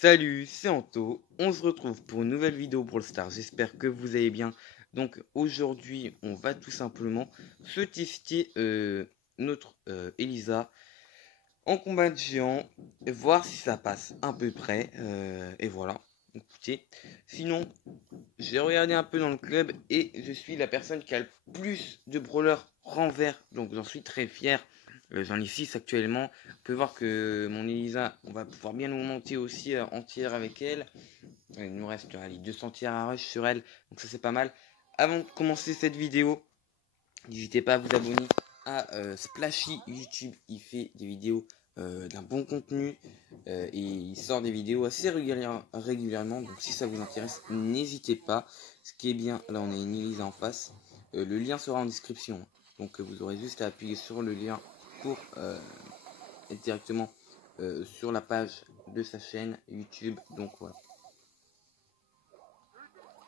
Salut, c'est Anto. On se retrouve pour une nouvelle vidéo Brawl Stars. J'espère que vous allez bien. Donc aujourd'hui, on va tout simplement se tester notre Elisa en combat de géant et voir si ça passe à peu près. Et voilà. Écoutez, sinon, j'ai regardé un peu dans le club et je suis la personne qui a le plus de brawlers renvers. Donc j'en suis très fier. J'en ai 6 actuellement. On peut voir que mon Elisa, on va pouvoir bien augmenter aussi en tir avec elle. Il nous reste allez, 200 tirs à rush sur elle. Donc ça c'est pas mal. Avant de commencer cette vidéo, n'hésitez pas à vous abonner à Splashy YouTube. Il fait des vidéos d'un bon contenu et il sort des vidéos assez régulièrement. Donc si ça vous intéresse, n'hésitez pas. Ce qui est bien, là on a une Elisa en face. Le lien sera en description. Donc vous aurez juste à appuyer sur le lien pour être directement sur la page de sa chaîne YouTube. Donc voilà.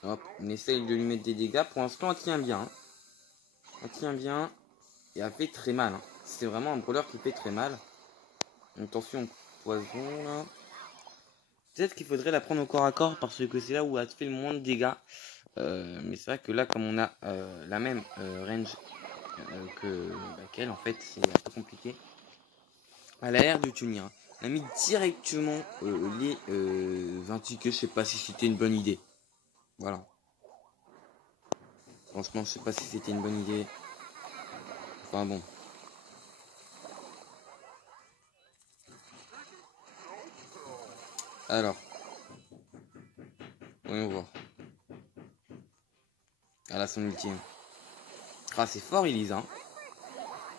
Hop, on essaye de lui mettre des dégâts. Pour l'instant, elle tient bien. Hein. Elle tient bien. Et elle fait très mal. Hein. C'est vraiment un brawler qui fait très mal. Attention, poison là. Peut-être qu'il faudrait la prendre au corps à corps parce que c'est là où elle fait le moins de dégâts. Mais c'est vrai que là, comme on a la même range qu'elle, en fait, c'est un peu compliqué. Elle a l'air de tenir. Hein. Elle a mis directement les 20 tickets. Je sais pas si c'était une bonne idée. Voilà. Franchement, je sais pas si c'était une bonne idée. Enfin bon. Alors. Voyons voir. Elle a son ultime. Ah, c'est fort, Elisa. Hein.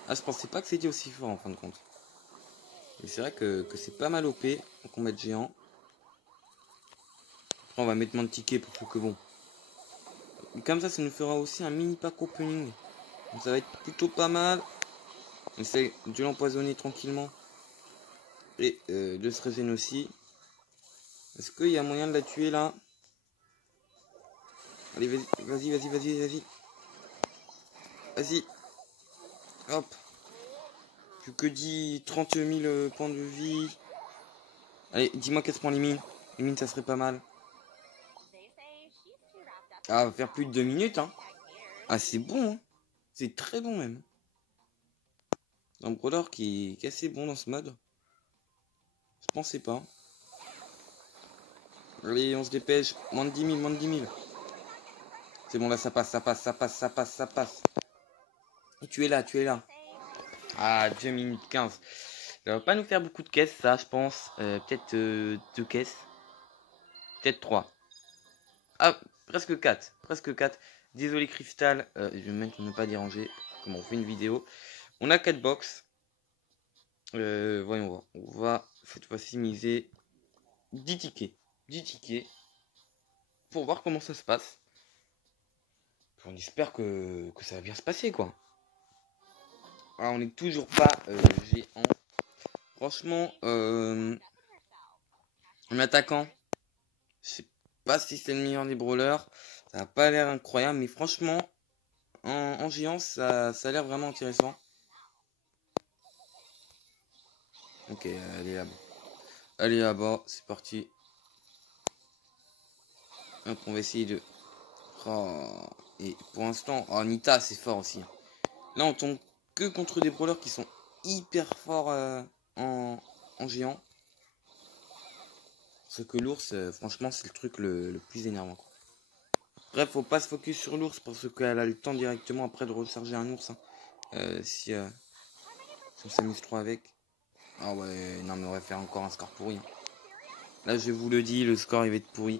Ah, je pensais pas que c'était aussi fort en fin de compte. Mais c'est vrai que c'est pas mal OP en combat de géant. Après, on va mettre moins de tickets pour que bon. Et comme ça nous fera aussi un mini pack opening. Donc ça va être plutôt pas mal. On essaie de l'empoisonner tranquillement. Et de se régénérer aussi. Est-ce qu'il y a moyen de la tuer là? Allez, vas-y, vas-y, vas-y, vas-y. Vas-y. Hop. Plus que 30 000 points de vie. Allez, dis-moi qu'elle se prend les mines. Les mines, ça serait pas mal. Ah, va faire plus de 2 minutes, hein. Ah, c'est bon, hein. C'est très bon, même. Un brawler qui est assez bon dans ce mode. Je pensais pas. Allez, on se dépêche. Moins de 10 000, moins de 10 000. C'est bon, là, ça passe, ça passe, ça passe, ça passe, ça passe. Et tu es là, tu es là. Ah, 2 minutes 15. Ça va pas nous faire beaucoup de caisses, ça, je pense. Peut-être 2 caisses. Peut-être 3. Ah, presque 4. Presque 4. Désolé, Crystal. Je vais même ne pas déranger. Comment on fait une vidéo. On a 4 box. Voyons voir. On va cette fois-ci miser 10 tickets. 10 tickets. Pour voir comment ça se passe. On espère que ça va bien se passer, quoi. Alors, on n'est toujours pas géant. Franchement, en attaquant, je sais pas si c'est le meilleur des brawlers. Ça n'a pas l'air incroyable, mais franchement, en géant, ça a l'air vraiment intéressant. Ok, allez là-bas. Allez là-bas, c'est parti. Hop, on va essayer de... Oh. Et pour l'instant, oh, Nita, c'est fort aussi. Là, on tombe que contre des brawlers qui sont hyper forts en géant. Parce que l'ours, franchement, c'est le truc le plus énervant. Quoi. Bref, faut pas se focus sur l'ours parce qu'elle a le temps directement après de recharger un ours. Hein. Si on s'amuse trop avec. Ah ouais, non mais on va faire encore un score pourri. Là, je vous le dis, le score il va être pourri.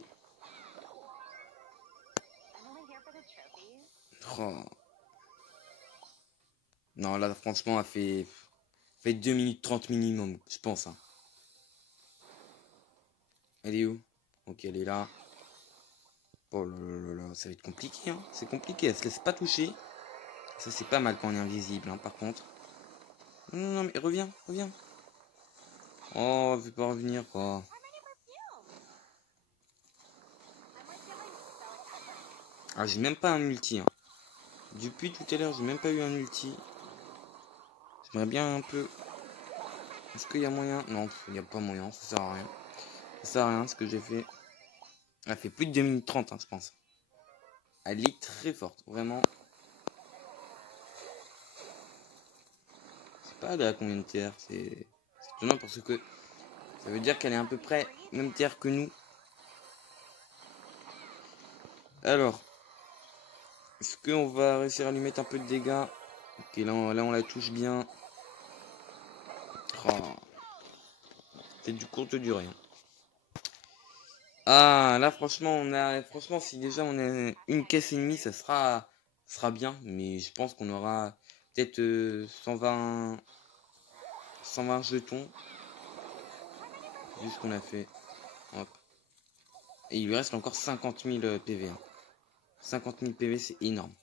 Oh. Non, là, franchement, elle fait 2 minutes 30 minimum, je pense. Hein. Elle est où? Ok, elle est là. Oh là là là là, ça va être compliqué. Hein. C'est compliqué, elle se laisse pas toucher. Ça, c'est pas mal quand on est invisible, hein, par contre. Non, non, non, mais reviens, reviens. Oh, elle veut pas revenir, quoi. Ah, j'ai même pas un ulti. Hein. Depuis tout à l'heure, j'ai même pas eu un ulti. J'aimerais bien un peu... Est-ce qu'il y a moyen? Non, il n'y a pas moyen, ça sert à rien. ça a rien ce que j'ai fait. Elle fait plus de 2 minutes 30, hein, je pense. Elle est très forte, vraiment. C'est pas de la combien de tiers, c'est étonnant parce que ça veut dire qu'elle est à peu près même tiers que nous. Alors, est-ce qu'on va réussir à lui mettre un peu de dégâts? Ok, là on la touche bien. Oh, c'est du courte durée. Hein. Ah, là franchement, franchement si déjà on a une caisse et demie, ça sera bien. Mais je pense qu'on aura peut-être 120 jetons. Vu ce qu'on a fait. Hop. Et il lui reste encore 50 000 PV. Hein. 50 000 PV, c'est énorme.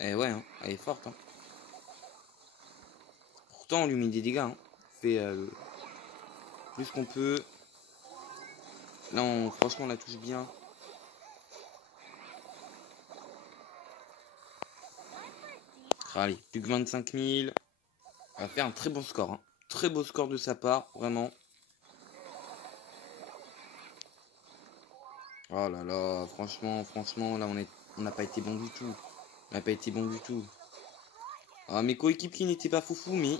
Eh ouais, hein, elle est forte. Hein. Pourtant, on lui met des dégâts. Hein. On fait plus qu'on peut. Là, franchement, on la touche bien. Allez, plus que 25 000. Elle va faire un très bon score. Hein. Très beau score de sa part, vraiment. Oh là là, franchement, là, on n'a pas été bon du tout. On n'a pas été bon du tout. Ah, mes coéquipiers n'étaient pas foufou, mais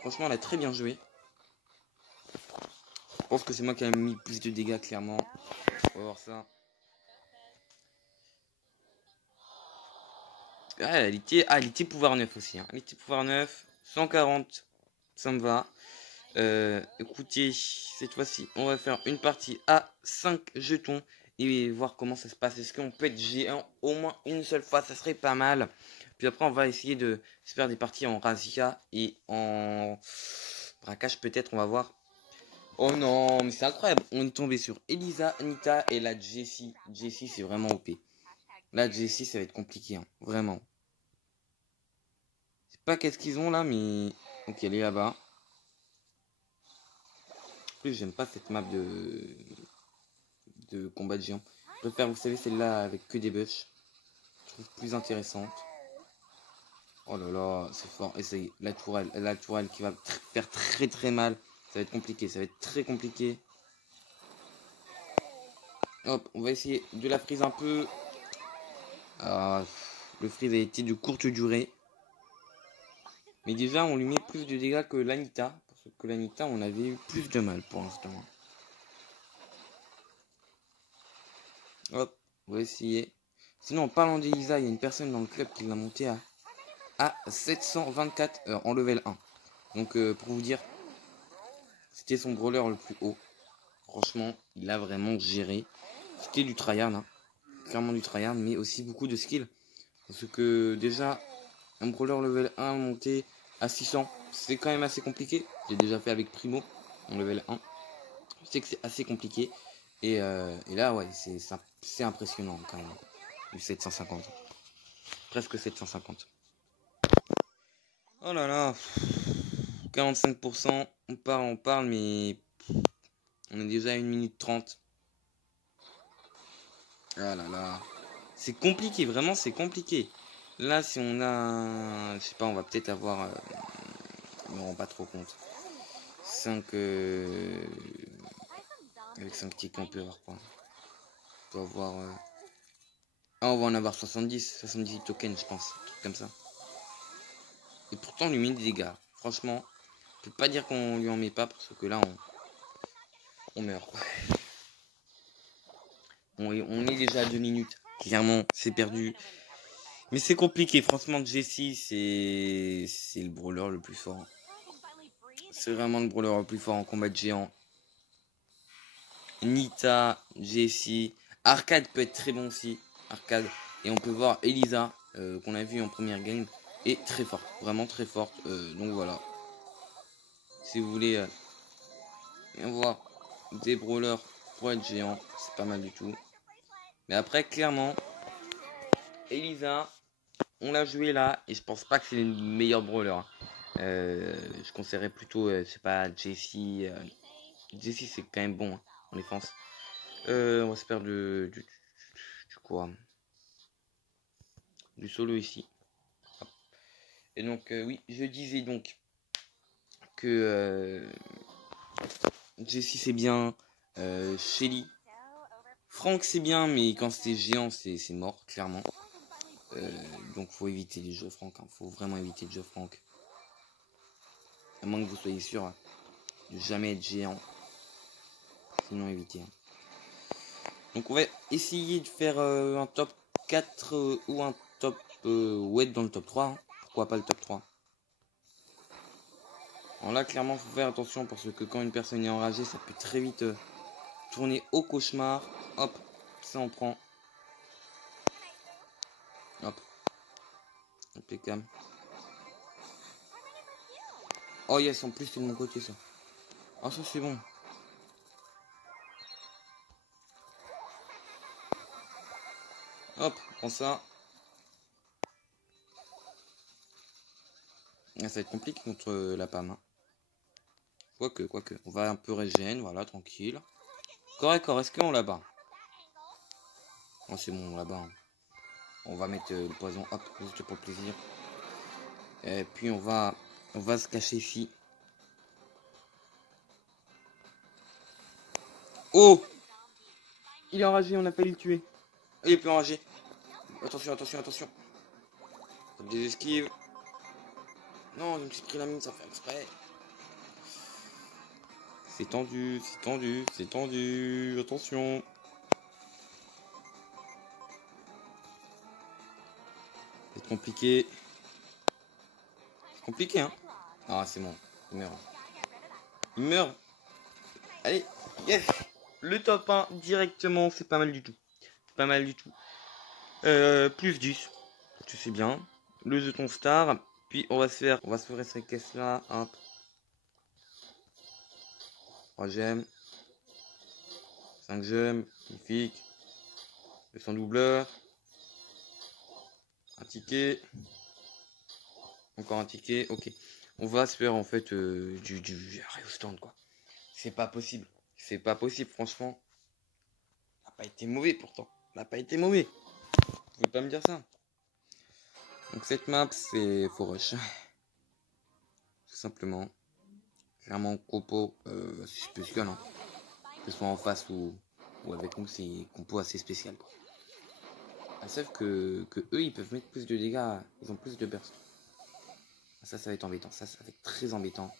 franchement, elle a très bien joué. Je pense que c'est moi qui ai mis plus de dégâts, clairement. On va voir ça. Ah, elle était pouvoir 9 aussi. Hein. Elle était pouvoir 9. 140. Ça me va. Écoutez, cette fois-ci, on va faire une partie à 5 jetons. Et voir comment ça se passe. Est-ce qu'on peut être géant au moins une seule fois? Ça serait pas mal. Puis après, on va essayer de se faire des parties en razzia et en braquage peut-être. On va voir. Oh non, mais c'est incroyable. On est tombé sur Elisa, Anita et la Jessie. Jessie, c'est vraiment OP. La Jessie, ça va être compliqué. Hein. Vraiment. Je sais pas qu'est-ce qu'ils ont là, mais... Ok, elle est là-bas. En plus, j'aime pas cette map de combat de géants. Je préfère, vous savez, celle-là avec que des bush. Je trouve plus intéressante. Oh là là, c'est fort. Et c'est la tourelle qui va faire très très mal. Ça va être compliqué, ça va être très compliqué. Hop, on va essayer de la freeze un peu. Ah, le freeze a été de courte durée. Mais déjà, on lui met plus de dégâts que l'Anita. Parce que l'Anita, on avait eu plus de mal pour l'instant. Hop, on va essayer. Sinon, en parlant d'Elisa, il y a une personne dans le club qui l'a monté à 724 en level 1. Donc, pour vous dire, c'était son brawler le plus haut. Franchement, il a vraiment géré. C'était du tryhard, hein. Clairement du tryhard, mais aussi beaucoup de skill. Parce que déjà, un brawler level 1 monté à 600, c'est quand même assez compliqué. J'ai déjà fait avec Primo en level 1. Je sais que c'est assez compliqué. Et là, ouais, c'est impressionnant quand même. Du 750. Presque 750. Oh là là. 45%. On parle, mais on est déjà à 1 minute 30. Ah là là. C'est compliqué, vraiment c'est compliqué. Là, si on a... Je sais pas, on va peut-être avoir... je me rends pas trop compte. 5... Avec 5 tickets, on peut avoir quoi? On peut avoir... Ah, on va en avoir 70 tokens, je pense. Un truc comme ça. Et pourtant, on lui met des dégâts. Franchement, on peut pas dire qu'on lui en met pas, parce que là, on meurt. On est déjà à 2 minutes. Clairement, c'est perdu. Mais c'est compliqué. Franchement, Jessie, c'est le brawler le plus fort. C'est vraiment le brawler le plus fort en combat de géant. Nita, Jessie. Arcade peut être très bon aussi. Arcade. Et on peut voir Elisa, qu'on a vu en première game, est très forte. Vraiment très forte. Donc voilà. Si vous voulez voir des brawlers pour être géant, c'est pas mal du tout. Mais après, clairement, Elisa, on l'a joué là. Et je pense pas que c'est le meilleur brawler. Hein. Je conseillerais plutôt, je sais pas, Jessie. Jessie, c'est quand même bon hein, en défense. On va se faire du quoi? Du solo ici. Hop. Et donc, oui, je disais donc que Jessie c'est bien. Shelly. Franck c'est bien, mais quand c'est géant, c'est mort, clairement. Donc faut éviter les jeux Franck. Hein. Faut vraiment éviter les jeux Franck. À moins que vous soyez sûr de jamais être géant. Sinon évitez. Hein. Donc on va essayer de faire un top 4 ou un top... ou être dans le top 3. Hein. Pourquoi pas le top 3. Alors là clairement faut faire attention parce que quand une personne est enragée, ça peut très vite tourner au cauchemar. Hop, ça on prend. Hop. Impeccable. Oh yes, en plus c'est de mon côté ça. Ah ça c'est bon. Hop, prends ça. Ah, ça va être compliqué contre la PAM. Hein. Quoique. On va un peu régène, voilà, tranquille. Correct, est-ce qu'on la bat? Oh c'est bon, là-bas. Hein. On va mettre le poison, hop, juste pour le plaisir. Et puis on va se cacher ici. Oh! Il est enragé, on a failli le tuer. Il est plus enragé. Attention. Des esquives. Non, je me suis pris la mine sans faire exprès. C'est tendu. Attention. C'est compliqué. C'est compliqué, hein. Ah, c'est bon. Il meurt. Allez, yes. Le top 1 directement, c'est pas mal du tout. Plus 10. Tu sais bien. Le jeton star. Puis on va se faire cette caisse là. Hop. 3 gemmes. 5 gemmes. Magnifique. 200 doubleurs. Un ticket. Encore un ticket. Ok. On va se faire en fait du Rio Stand quoi. C'est pas possible. Franchement. Ça n'a pas été mauvais pourtant. Vous pouvez pas me dire ça. Donc cette map c'est Faux Rush. Tout simplement. Clairement compo assez spécial. Hein. Que ce soit en face ou avec nous, c'est compo assez spécial. Quoi. Sauf que eux ils peuvent mettre plus de dégâts. Ils ont plus de burst. Ça va être embêtant. Ça va être très embêtant.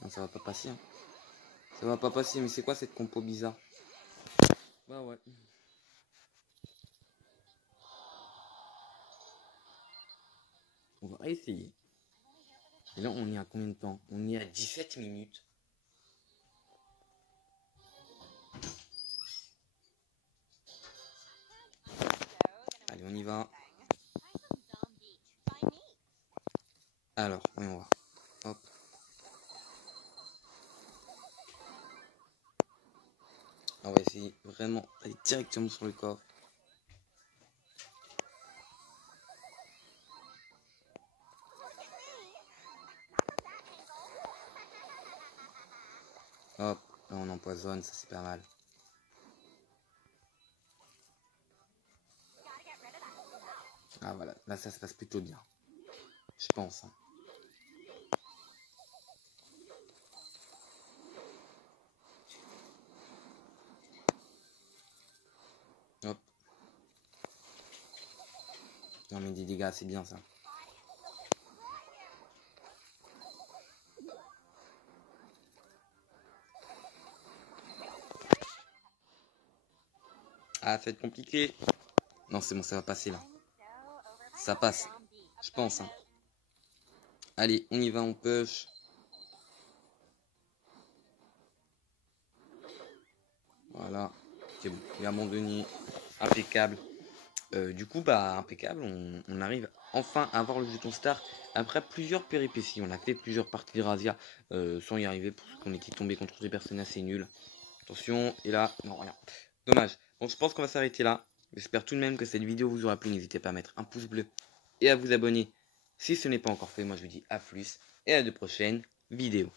Non, ça va pas passer. Hein. Ça va pas passer, mais c'est quoi cette compo bizarre? Bah ouais. On va essayer. Et là, on y a combien de temps? On y a 17 minutes. Allez, on y va. Alors, oui, on va. Hop. On va essayer vraiment d'aller directement sur le coffre. Hop, là on empoisonne, ça c'est pas mal. Ah voilà, là ça se passe plutôt bien. Je pense. Hein. Hop. Non mais des dégâts, c'est bien ça. Ah, ça va être compliqué. Non, c'est bon, ça va passer là. Ça passe, je pense. Hein. Allez, on y va, on push. Voilà. C'est bon, il a abandonné. Impeccable. Du coup, bah, impeccable. On arrive enfin à avoir le jeton star. Après plusieurs péripéties. On a fait plusieurs parties de Razia sans y arriver. Parce qu'on était tombé contre des personnes assez nulles. Attention, et là, non, rien. Dommage. Bon, je pense qu'on va s'arrêter là. J'espère tout de même que cette vidéo vous aura plu. N'hésitez pas à mettre un pouce bleu et à vous abonner si ce n'est pas encore fait. Moi, je vous dis à plus et à de prochaines vidéos.